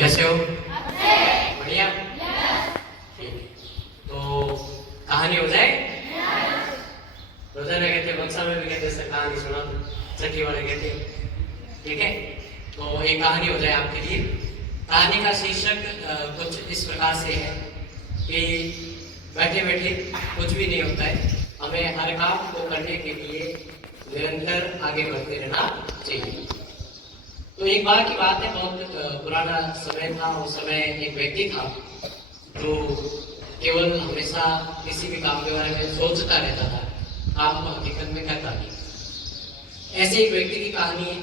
कैसे हो? बढ़िया। ठीक, तो कहानी हो जाए। रोजाना कहते बक्सा में भी कहते सर कहानी सुना दो, चट्टी वाले कहते। ठीक है, तो एक कहानी हो जाए आपके लिए। कहानी का शीर्षक कुछ इस प्रकार से है कि बैठे बैठे कुछ भी नहीं होता है, हमें हर काम को करने के लिए निरंतर आगे बढ़ते रहना चाहिए। तो एक बार की बात है, बहुत पुराना समय था। उस समय एक व्यक्ति था जो केवल हमेशा किसी भी काम के बारे में सोचता रहता था, काम को हकीकत में करता नहीं। ऐसे एक व्यक्ति की कहानी है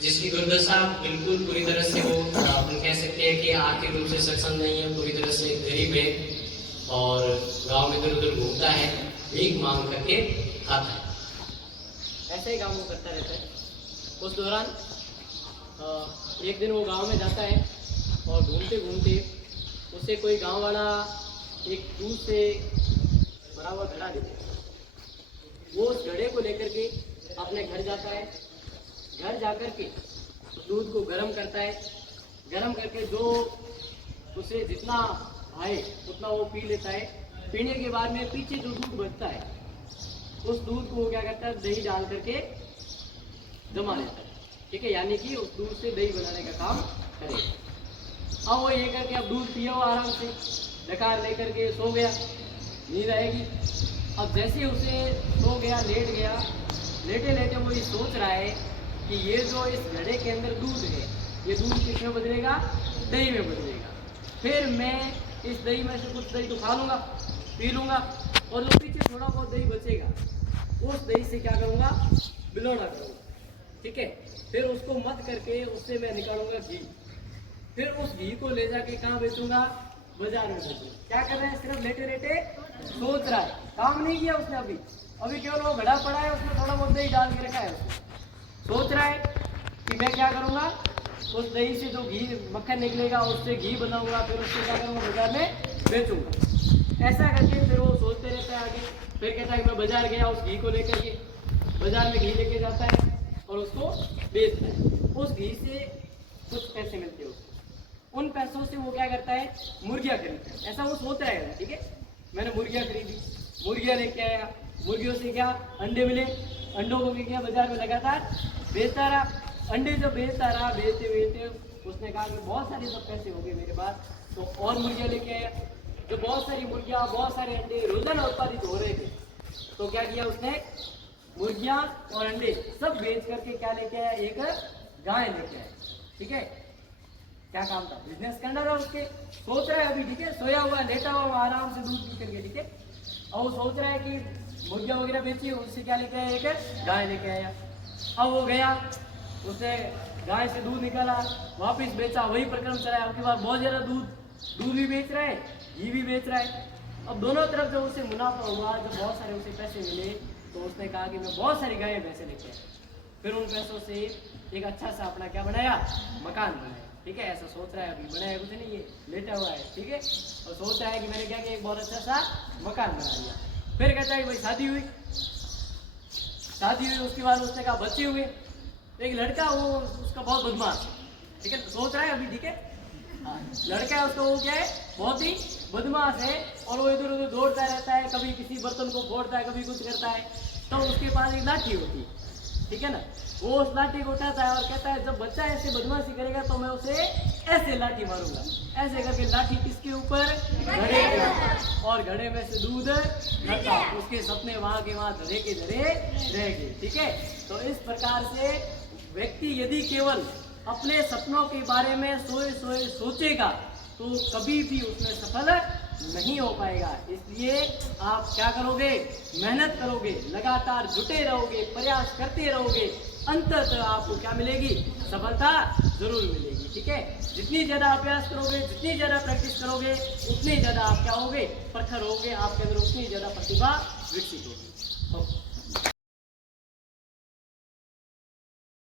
जिसकी दुर्दशा बिल्कुल पूरी तरह से वो अपन कह सकते हैं कि आर्थिक रूप से सक्षम नहीं है, पूरी तरह से गरीब है और गांव में इधर उधर घूमता है, भीख मांग करके खाता है। ऐसे ही काम वो करता रहता है। उस दौरान एक दिन वो गांव में जाता है और घूमते घूमते उसे कोई गांव वाला एक दूध से भरा हुआ घड़ा देता है। वो उस घड़े को लेकर के अपने घर जाता है। घर जाकर के दूध को गर्म करता है। गर्म करके जो उसे जितना आए उतना वो पी लेता है। पीने के बाद में पीछे जो दूध बचता है उस दूध को वो क्या करता है, दही डाल करके जमा लेता है। ठीक है, यानी कि उस दूध से दही बनाने का काम करेगा। अब वो ये करके अब दूध पिया हुआ आराम से डकार लेकर के सो गया, नींद आएगी। अब जैसे उसे सो गया, लेट गया, लेटे लेटे वो ये सोच रहा है कि ये जो इस घड़े के अंदर दूध है, ये दूध किस में बदलेगा, दही में बदलेगा। फिर मैं इस दही में से कुछ दही तो खा लूँगा, पी लूँगा, और जो पीछे थोड़ा बहुत दही बचेगा उस दही से क्या करूँगा, बिलोड़ा करूँगा। ठीक है, फिर उसको मत करके उससे मैं निकालूंगा घी। फिर उस घी को ले जाके कहाँ बेचूंगा, बाजार में बेचूंगा। क्या कर रहा है, सिर्फ लेटे लेटे सोच रहा है, काम नहीं किया उसने। अभी केवल वो घड़ा पड़ा है, उसमें थोड़ा बहुत दही डाल के रखा है। उसने सोच रहा है कि मैं क्या करूँगा, उस दही से जो घी मक्खन निकलेगा उससे घी बनाऊंगा, फिर उससे क्या करूँगा, बाजार में बेचूंगा। ऐसा करके फिर वो सोचते रहता है आगे। फिर कहता है कि मैं बाजार गया, उस घी को लेकर के बाजार में घी लेके जाता है और उसको बेचता है। उस घी से कुछ पैसे मिलते हैं उसको। उन पैसों से वो क्या करता है, मुर्गियाँ खरीदता है। ऐसा वो सोच रहा है। ठीक है, मैंने मुर्गियाँ खरीदी, मुर्गियाँ लेके आया, मुर्गियों से क्या अंडे मिले, अंडों को भी क्या बाजार में लगातार बेचता रहा। अंडे जब बेचता रहा, बेचते बेचते उसने कहा कि बहुत सारे सब पैसे हो गए मेरे पास, तो और मुर्गियाँ लेके आया। जो बहुत सारी मुर्गियाँ, बहुत सारे अंडे रोजाना उत्पादित हो रहे थे, तो क्या किया उसने, मुर्गियाँ और अंडे सब बेच करके क्या लेके आया, एक गाय लेके आया। ठीक है, क्या काम था, बिजनेस करना था उसके। सोच रहा है अभी, ठीक है, सोया हुआ, लेटा हुआ, आराम से दूध पी करके। ठीक है, और वो सोच रहा है कि मुर्गियाँ वगैरह बेची, उससे क्या लेके आया, एक गाय लेके आया। अब वो गया, उसने गाय से दूध निकाला, वापिस बेचा, वही प्रक्रम चलाया। उसके बाद बहुत ज्यादा दूध भी बेच रहा है, घी भी बेच रहा है। अब दोनों तरफ जब उसे मुनाफा हुआ, जब बहुत सारे उसे पैसे मिले, तो उसने कहा कि मैं बहुत सारी गायें भैंसे लेके आया। फिर उन पैसों से एक अच्छा सा अपना क्या बनाया, मकान बनाया। ठीक है, ऐसा सोच रहा है, अभी बनाया कुछ नहीं है, लेटा हुआ है। ठीक है, और सोच रहा है कि मैंने क्या किया, एक बहुत अच्छा सा मकान बना लिया। फिर कहता है कि भाई शादी हुई, उसके बाद उसने कहा बच्चे हुए। एक लड़का, वो उसका बहुत बदमाश। ठीक है, सोच रहा है अभी। ठीक है, हाँ, लड़का है उसका, वो क्या है, बहुत ही बदमाश है, और वो इधर उधर दौड़ता रहता है, कभी किसी बर्तन को फोड़ता है, कभी कुछ करता है। तो उसके पास एक लाठी होती है। ठीक है ना, वो उस लाठी को उठाता है और कहता है जब बच्चा ऐसे बदमाशी करेगा तो मैं उसे ऐसे लाठी मारूंगा। ऐसे करके लाठी किसके ऊपर, घड़े के ऊपर, और घड़े में से दूध निकलता। उसके सपने वहां के वहां धरे के धरे रह गए। ठीक है, तो इस प्रकार से व्यक्ति यदि केवल अपने सपनों के बारे में सोए सोए सोचेगा तो कभी भी उसमें सफल नहीं हो पाएगा। इसलिए आप क्या करोगे, मेहनत करोगे, लगातार जुटे रहोगे, प्रयास करते रहोगे, अंततः आपको क्या मिलेगी, सफलता जरूर मिलेगी। ठीक है, जितनी ज़्यादा अभ्यास करोगे, जितनी ज़्यादा प्रैक्टिस करोगे, उतनी ज़्यादा आप क्या होगे, प्रखर होगे, आपके अंदर उतनी ज़्यादा प्रतिभा विकसित होगी।